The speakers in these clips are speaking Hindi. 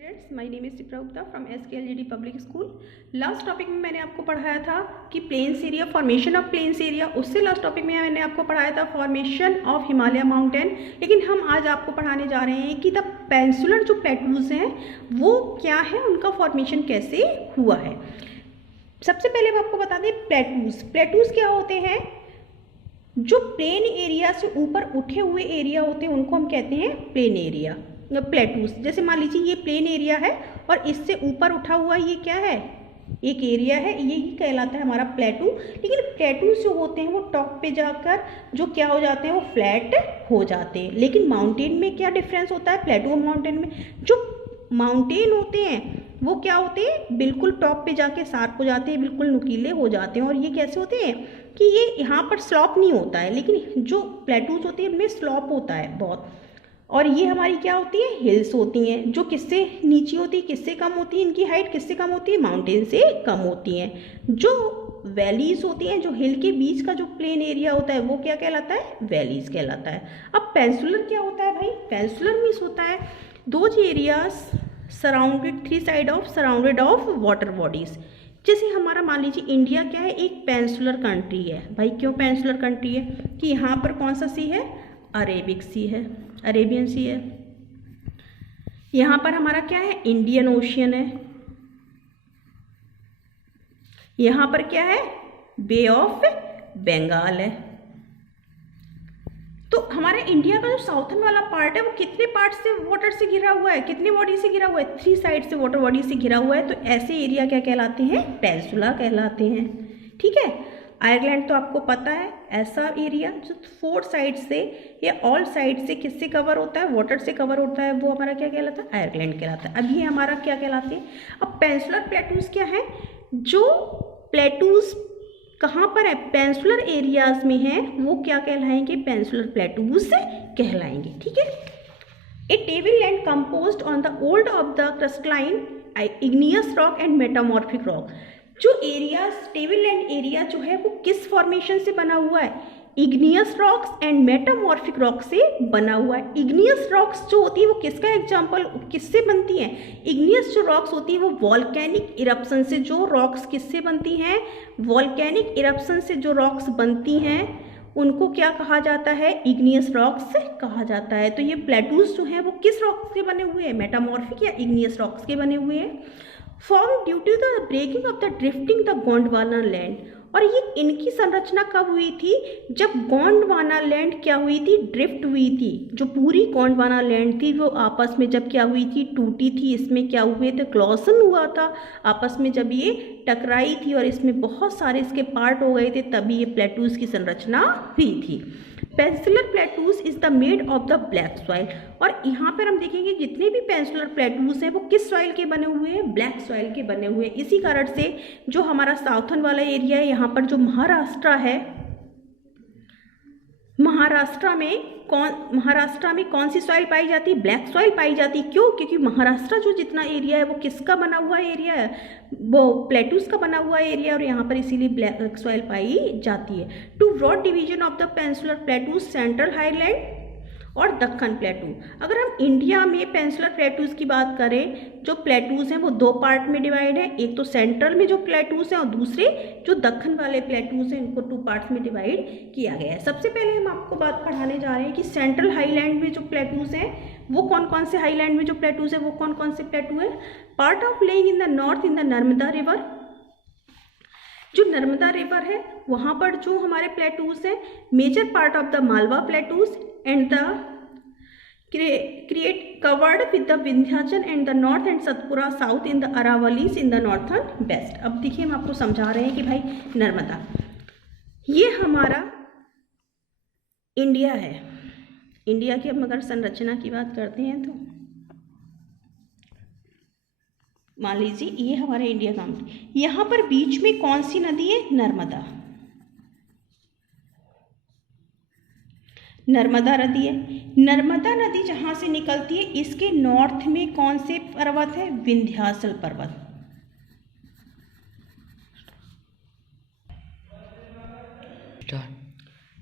Students, my name is Shipra Gupta from SKLGD public school. Last topic में मैंने आपको पढ़ाया था कि plains area, formation of plains area. उससे लास्ट टॉपिक में मैंने आपको पढ़ाया था फॉर्मेशन ऑफ हिमालय माउंटेन। लेकिन हम आज आपको पढ़ाने जा रहे हैं कि द पेनिनसुलर जो प्लेटूज हैं वो क्या है, उनका फॉर्मेशन कैसे हुआ है। सबसे पहले हम आपको बता दें प्लेटूज क्या होते हैं। जो प्लेन एरिया से ऊपर उठे हुए एरिया होते हैं उनको हम कहते हैं प्लेन एरिया, प्लेटूज। जैसे मान लीजिए ये प्लेन एरिया है और इससे ऊपर उठा हुआ ये क्या है, एक एरिया है, यही कहलाता है हमारा प्लेटू। लेकिन प्लेटूज जो होते हैं वो टॉप पे जाकर जो क्या हो जाते हैं, वो फ्लैट हो जाते हैं। लेकिन माउंटेन में क्या डिफरेंस होता है, प्लेटू और माउंटेन में। जो माउंटेन होते हैं वो क्या होते हैं, बिल्कुल टॉप पे जाके शार्प हो जाते हैं, बिल्कुल नुकीले हो जाते हैं। और ये कैसे होते हैं कि ये यहाँ पर स्लॉप नहीं होता है, लेकिन जो प्लेटूज होती है इनमें स्लॉप होता है बहुत। और ये हमारी क्या होती है, हिल्स होती हैं, जो किससे नीची होती है, किससे कम होती है, इनकी हाइट किससे कम होती है, माउंटेन से कम होती हैं। जो वैलीज होती हैं, जो हिल के बीच का जो प्लेन एरिया होता है वो क्या कहलाता है, वैलीज कहलाता है। अब पेनिनसुलर क्या होता है भाई, पेनिनसुलर मीन्स होता है those areas surrounded three side of surrounded of water bodies. जैसे हमारा मान लीजिए इंडिया क्या है, एक पेनिनसुलर कंट्री है। भाई क्यों पेनिनसुलर कंट्री है कि यहाँ पर कौन सा सी है, अरेबिक सी है, अरेबियन सी है। यहाँ पर हमारा क्या है, इंडियन ओशियन है। यहाँ पर क्या है, बे ऑफ बंगाल है। तो हमारा इंडिया का जो साउथर्न वाला पार्ट है वो कितने पार्ट से वाटर से घिरा हुआ है, कितने बॉडी से घिरा हुआ है, थ्री साइड से वाटर बॉडी से घिरा हुआ है। तो ऐसे एरिया क्या कहलाते हैं, पेनिनसुला कहलाते हैं। ठीक है। आयरलैंड तो आपको पता है, ऐसा एरिया जो फोर साइड से या ऑल साइड से किससे कवर होता है, वाटर से कवर होता है, वो हमारा क्या कहलाता है, आयरलैंड कहलाता है। अब ये हमारा क्या कहलाते हैं। अब पेनिनसुलर प्लेटूज क्या है, जो प्लेटूज कहाँ पर है, पेनिनसुलर एरियाज में है, वो क्या कहलाएंगे, पेनिनसुलर प्लेटूज कहलाएंगे। ठीक है। A table land composed on the old of the crystalline igneous rock and metamorphic rock. जो एरिया टेबल लैंड एरिया जो है वो किस फॉर्मेशन से बना हुआ है, igneous rocks and metamorphic rock से बना हुआ है। इग्नियस रॉक्स जो होती है वो किसका एग्जांपल, किससे बनती हैं, इग्नियस जो रॉक्स होती है वो वॉल्केनिक इरप्शन से। जो रॉक्स किससे बनती हैं, वॉल्केनिक इरप्शन से जो रॉक्स बनती हैं उनको क्या कहा जाता है, इग्नियस रॉक्स कहा जाता है। तो ये प्लेटूज जो हैं वो किस रॉक्स के बने हुए हैं, मेटामॉर्फिक या इग्नियस रॉक्स के बने हुए हैं। Form due to the breaking of the drifting the Gondwana land. और ये इनकी संरचना कब हुई थी, जब गोंडवाना लैंड क्या हुई थी, ड्रिफ्ट हुई थी। जो पूरी गोंडवाना लैंड थी वो आपस में जब क्या हुई थी, टूटी थी। इसमें क्या हुए थे, क्लॉसन हुआ था आपस में, जब ये टकराई थी और इसमें बहुत सारे इसके पार्ट हो गए थे, तभी ये प्लेटूज की संरचना हुई थी। Peninsular plateaus is the made of the black soil. और यहाँ पर हम देखेंगे जितने भी पेनिनसुलर प्लेटूज हैं वो किस सॉइल के बने हुए हैं, ब्लैक सॉइल के बने हुए हैं। इसी कारण से जो हमारा साउथर्न वाला एरिया है, यहाँ पर जो महाराष्ट्र है, महाराष्ट्र में कौन सी सॉइल पाई जाती है, ब्लैक सॉइल पाई जाती है। क्यों, क्योंकि महाराष्ट्र जो जितना एरिया है वो किसका बना हुआ एरिया है, वो प्लेटूज का बना हुआ एरिया, और यहाँ पर इसीलिए ब्लैक सॉइल पाई जाती है। Two broad division of the peninsular plateaus, central highland और दक्कन प्लेटू। अगर हम इंडिया में पेनिनसुलर प्लेटूज की बात करें, जो प्लेटूज हैं वो दो पार्ट में डिवाइड है। एक तो सेंट्रल में जो प्लेटूज हैं और दूसरे जो दक्कन वाले प्लेटूज हैं, इनको टू पार्ट्स में डिवाइड किया गया है। सबसे पहले हम आपको बात पढ़ाने जा रहे हैं कि सेंट्रल हाईलैंड में जो प्लेटूज हैं वो कौन कौन से, हाईलैंड में जो प्लेटूज है वो कौन कौन से प्लेटू है। Part of laying in the north in the Narmada river. जो नर्मदा रिवर है वहाँ पर जो हमारे प्लेटूज हैं, major part of the Malwa plateaus and the create covered with the Vindhyachal and the north and Satpura south in the Aravallis in the northern west. अब देखिए हम आपको समझा रहे हैं कि भाई नर्मदा ये हमारा इंडिया है। इंडिया की हम अगर संरचना की बात करते हैं तो मान लीजिए ये हमारा इंडिया का, यहाँ पर बीच में कौन सी नदी है, नर्मदा, नर्मदा नदी है। नर्मदा नदी जहाँ से निकलती है इसके नॉर्थ में कौन से पर्वत है, विंध्याचल पर्वत।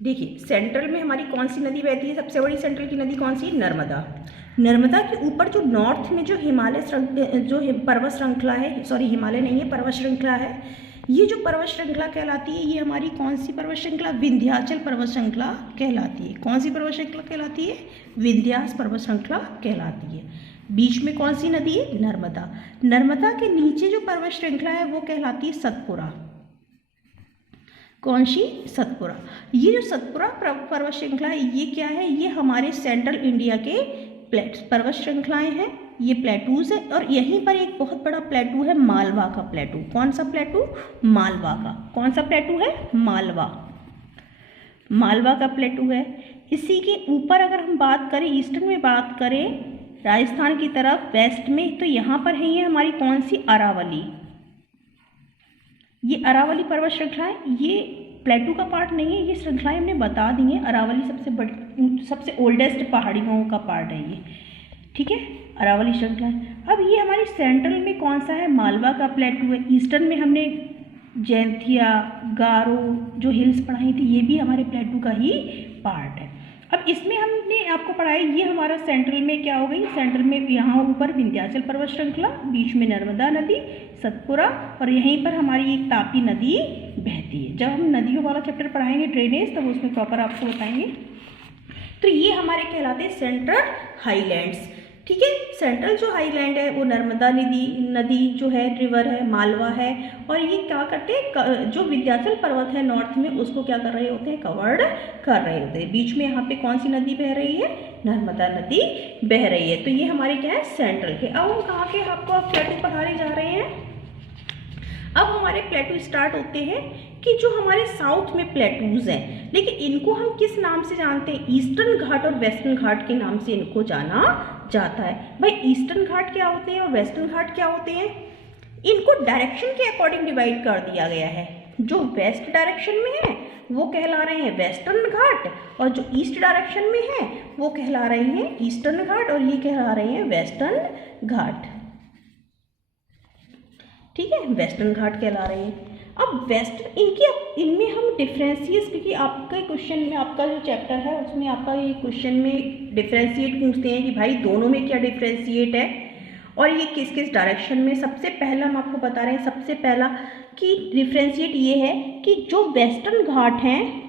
देखिए सेंट्रल में हमारी कौन सी नदी बहती है, सबसे बड़ी सेंट्रल की नदी कौन सी है, नर्मदा। नर्मदा के ऊपर जो नॉर्थ में जो पर्वत श्रृंखला है, सॉरी हिमालय नहीं है, पर्वत श्रृंखला है, ये जो पर्वत श्रृंखला कहलाती है, ये हमारी कौन सी पर्वत श्रृंखला? विंध्याचल पर्वत श्रृंखला कहलाती है। कौन सी पर्वत श्रृंखला कहलाती है? विंध्यास पर्वत श्रृंखला कहलाती है। बीच में कौन सी नदी है? नर्मदा। नर्मदा के नीचे जो पर्वत श्रृंखला है वो कहलाती है सतपुरा। कौन सी? सतपुरा। ये जो सतपुरा पर्वत श्रृंखला है ये क्या है? ये हमारे सेंट्रल इंडिया के पर्वत श्रृंखलाएं हैं, ये प्लेटूज है। और यहीं पर एक बहुत बड़ा प्लेटू है, मालवा का प्लेटू। कौन सा प्लेटू? मालवा का। कौन सा प्लेटू है? मालवा। मालवा का प्लेटू है। इसी के ऊपर अगर हम बात करें, ईस्टर्न में बात करें, राजस्थान की तरफ वेस्ट में, तो यहाँ पर है ये हमारी कौन सी? अरावली। ये अरावली पर्वत श्रृंखला है, ये प्लेटू का पार्ट नहीं है, ये श्रृंखलाएं हमने बता दी हैं। अरावली सबसे ओल्डेस्ट पहाड़ियों का पार्ट है ये, ठीक है, अरावली श्रृंखला। अब ये हमारी सेंट्रल में कौन सा है? मालवा का प्लेटू है। ईस्टर्न में हमने जैंतिया, गारो जो हिल्स पढ़ाई थी, ये भी हमारे प्लेटू का ही पार्ट है। अब इसमें हमने आपको पढ़ाया, ये हमारा सेंट्रल में क्या हो गई? सेंट्रल में यहाँ ऊपर विंध्याचल पर्वत श्रृंखला, बीच में नर्मदा नदी, सतपुरा, और यहीं पर हमारी एक तापी नदी बहती है। जब हम नदियों वाला चैप्टर पढ़ाएंगे ड्रेनेज, तब उसमें प्रॉपर आपको बताएंगे। तो ये हमारे कहलाते हैं सेंट्रल हाईलैंड्स, ठीक है। सेंट्रल जो हाईलैंड है वो नर्मदा नदी जो है, रिवर है, मालवा है, और ये क्या करते हैं? जो विंध्याचल पर्वत है नॉर्थ में, उसको क्या कर रहे होते हैं? कवर्ड कर रहे होते हैं। बीच में यहाँ पे कौन सी नदी बह रही है? नर्मदा नदी बह रही है। तो ये हमारे क्या है? सेंट्रल के। अब हम कहाँ के आपको प्लेटू पढ़ाने जा रहे हैं? अब हमारे प्लेटू स्टार्ट होते हैं कि जो हमारे साउथ में प्लेटूज हैं, लेकिन इनको हम किस नाम से जानते हैं? ईस्टर्न घाट और वेस्टर्न घाट के नाम से इनको जाना जाता है। भाई ईस्टर्न घाट क्या होते हैं और वेस्टर्न घाट क्या होते हैं? इनको डायरेक्शन के अकॉर्डिंग डिवाइड कर दिया गया है। जो वेस्ट डायरेक्शन में है वो कहला रहे हैं वेस्टर्न घाट, और जो ईस्ट डायरेक्शन में है वो कहला रहे हैं ईस्टर्न घाट, और ये कहला रहे हैं वेस्टर्न घाट, ठीक है, वेस्टर्न घाट कहला रहे हैं। अब वेस्टर्न इनमें हम डिफ्रेंशिएट, क्योंकि आपका क्वेश्चन में, आपका जो चैप्टर है उसमें आपका ये क्वेश्चन में डिफ्रेंशिएट पूछते हैं कि भाई दोनों में क्या डिफ्रेंशिएट है और ये किस किस डायरेक्शन में। सबसे पहला हम आपको बता रहे हैं, सबसे पहला कि डिफ्रेंशिएट ये है कि जो वेस्टर्न घाट हैं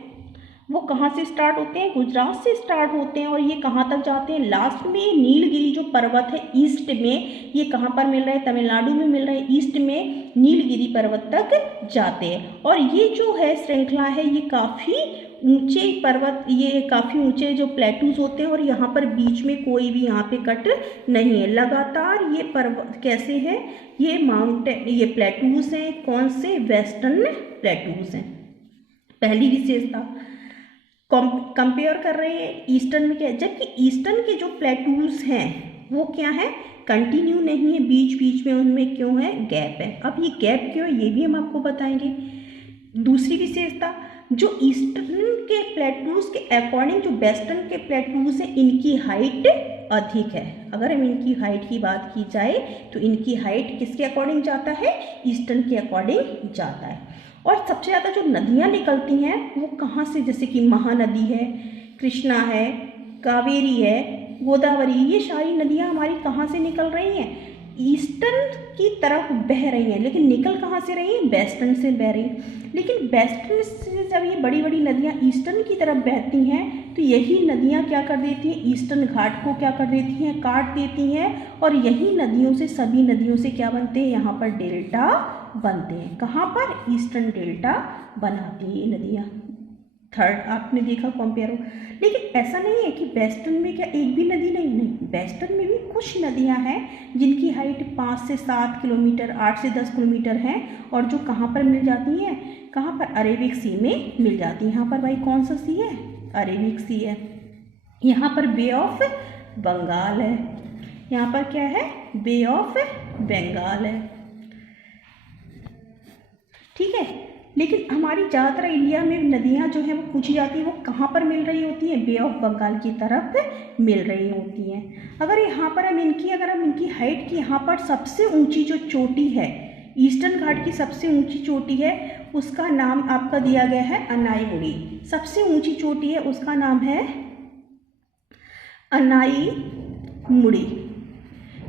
वो कहाँ से स्टार्ट होते हैं? गुजरात से स्टार्ट होते हैं, और ये कहाँ तक जाते हैं? लास्ट में नीलगिरी जो पर्वत है ईस्ट में, ये कहाँ पर मिल रहा है? तमिलनाडु में मिल रहा है। ईस्ट में नीलगिरी पर्वत तक जाते हैं, और ये जो है श्रृंखला है ये काफ़ी ऊंचे पर्वत, ये काफ़ी ऊंचे जो प्लेटूज होते हैं, और यहाँ पर बीच में कोई भी यहाँ पे कट नहीं है। लगातार ये पर्वत कैसे हैं? ये माउंटेन, ये प्लेटूज हैं। कौन से? वेस्टर्न प्लेटूज हैं। पहली विशेषता कंपेयर कर रहे हैं ईस्टर्न में क्या है, जबकि ईस्टर्न के जो प्लेटूज हैं वो क्या है? कंटिन्यू नहीं है, बीच बीच में उनमें क्यों है? गैप है। अब ये गैप क्यों है ये भी हम आपको बताएंगे। दूसरी विशेषता, जो ईस्टर्न के प्लेटूज के अकॉर्डिंग जो वेस्टर्न के प्लेटूज हैं इनकी हाइट अधिक है। अगर हम इनकी हाइट की बात की जाए तो इनकी हाइट किसके अकॉर्डिंग जाता है? ईस्टर्न के अकॉर्डिंग जाता है। और सबसे ज़्यादा जो नदियाँ निकलती हैं वो कहाँ से? जैसे कि महानदी है, कृष्णा है, कावेरी है, गोदावरी, ये सारी नदियाँ हमारी कहाँ से निकल रही हैं? ईस्टर्न की तरफ बह रही हैं, लेकिन निकल कहाँ से रही हैं? वेस्टर्न से बह रही हैं। लेकिन वेस्टर्न से जब ये बड़ी बड़ी नदियाँ ईस्टर्न की तरफ बहती हैं तो यही नदियाँ क्या कर देती हैं? ईस्टर्न घाट को क्या कर देती हैं? काट देती हैं, और यही नदियों से, सभी नदियों से क्या बनते हैं? यहाँ पर डेल्टा बनते हैं। कहाँ पर? ईस्टर्न डेल्टा बनाती हैं ये नदियाँ। थर्ड आपने देखा कंपेयर हो। लेकिन ऐसा नहीं है कि वेस्टर्न में क्या एक भी नदी नहीं, वेस्टर्न में भी कुछ नदियां हैं जिनकी हाइट 5 से 7 किलोमीटर, 8 से 10 किलोमीटर है, और जो कहाँ पर मिल जाती हैं? कहाँ पर? अरेबिक सी में मिल जाती है। यहाँ पर भाई कौन सा सी है? अरेबिक सी है। यहाँ पर बे ऑफ बंगाल है, यहाँ पर क्या है? बे ऑफ बंगाल है, ठीक है। लेकिन हमारी ज़्यादातर इंडिया में नदियाँ जो हैं वो पूछी जाती हैं, वो कहाँ पर मिल रही होती हैं? बे ऑफ बंगाल की तरफ मिल रही होती हैं। अगर यहाँ पर हम इनकी हाइट की, यहाँ पर सबसे ऊंची जो चोटी है, ईस्टर्न घाट की सबसे ऊंची चोटी है, उसका नाम आपका दिया गया है अनाईमुड़ी। सबसे ऊंची चोटी है उसका नाम है अनाई, मुड़ी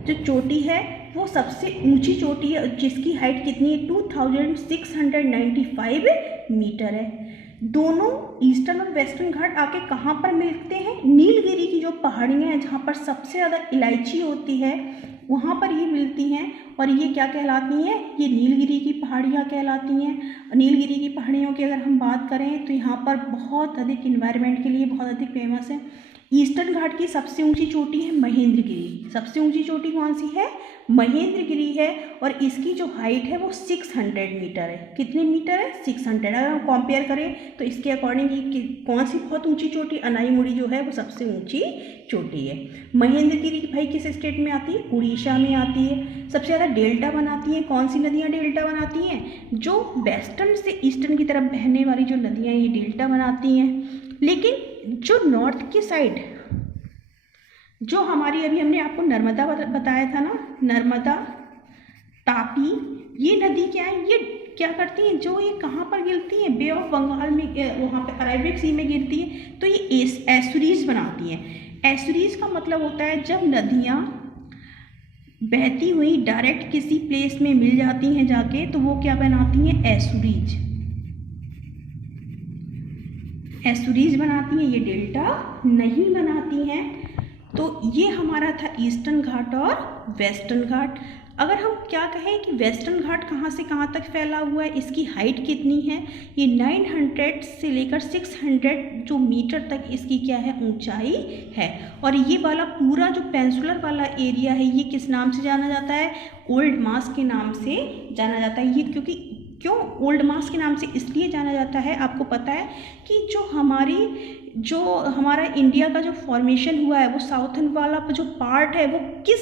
जो चोटी है वो सबसे ऊंची चोटी है, जिसकी हाइट कितनी है 2695 मीटर है। दोनों ईस्टर्न और वेस्टर्न घाट आके कहाँ पर मिलते हैं? नीलगिरी की जो पहाड़ियाँ हैं जहाँ पर सबसे ज़्यादा इलायची होती है वहाँ पर ये मिलती हैं। और ये क्या कहलाती हैं? ये नीलगिरी की पहाड़ियाँ कहलाती हैं। नीलगिरी की पहाड़ियों की अगर हम बात करें तो यहाँ पर बहुत अधिक इन्वायरमेंट के लिए बहुत अधिक फेमस है। ईस्टर्न घाट की सबसे ऊंची चोटी है महेंद्रगिरी। सबसे ऊंची चोटी कौन सी है? महेंद्रगिरी है। और इसकी जो हाइट है वो 600 मीटर है। कितने मीटर है? 600। अगर हम कंपेयर करें तो इसके अकॉर्डिंग कि कौन सी बहुत ऊंची चोटी? अनाईमुड़ी जो है वो सबसे ऊंची चोटी है। महेंद्रगिरी भाई किस स्टेट में आती है? उड़ीसा में आती है। सबसे ज़्यादा डेल्टा बनाती हैं कौन सी नदियाँ डेल्टा बनाती हैं? जो वेस्टर्न से ईस्टर्न की तरफ बहने वाली जो नदियाँ ये डेल्टा बनाती हैं। लेकिन जो नॉर्थ की साइड जो हमारी अभी हमने आपको नर्मदा बताया था ना, नर्मदा तापी, ये नदी क्या है? ये क्या करती हैं? जो ये कहाँ पर गिरती हैं? बे ऑफ बंगाल में, वहाँ पे अरेबिक सी में गिरती है तो ये एस्टुरीज बनाती हैं। एस्टुरीज का मतलब होता है जब नदियाँ बहती हुई डायरेक्ट किसी प्लेस में मिल जाती हैं जाके तो वो क्या बनाती हैं? एस्टुरीज। एस्टुरीज बनाती हैं, ये डेल्टा नहीं बनाती हैं। तो ये हमारा था ईस्टर्न घाट और वेस्टर्न घाट। अगर हम क्या कहें कि वेस्टर्न घाट कहाँ से कहाँ तक फैला हुआ है, इसकी हाइट कितनी है? ये 900 से लेकर 600 जो मीटर तक इसकी क्या है? ऊंचाई है। और ये वाला पूरा जो पेंसुलर वाला एरिया है ये किस नाम से जाना जाता है? ओल्ड मास के नाम से जाना जाता है। ये क्यों ओल्ड मास के नाम से इसलिए जाना जाता है? आपको पता है कि जो हमारा इंडिया का जो फॉर्मेशन हुआ है वो साउथर्न वाला जो पार्ट है वो किस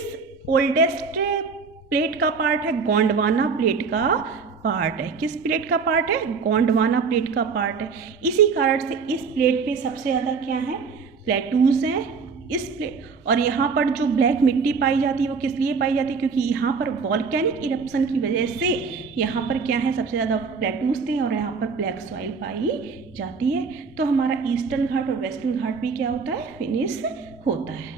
ओल्डेस्ट प्लेट का पार्ट है? गोंडवाना प्लेट का पार्ट है। किस प्लेट का पार्ट है? गोंडवाना प्लेट का पार्ट है। इसी कारण से इस प्लेट पे सबसे ज़्यादा क्या है? प्लेटूज हैं इस प्लेट। और यहाँ पर जो ब्लैक मिट्टी पाई जाती है वो किस लिए पाई जाती है? क्योंकि यहाँ पर वॉल्केनिक इरप्शन की वजह से यहाँ पर क्या है? सबसे ज़्यादा प्लेटूज थे और यहाँ पर ब्लैक सॉइल पाई जाती है। तो हमारा ईस्टर्न घाट और वेस्टर्न घाट भी क्या होता है? फिनिश होता है।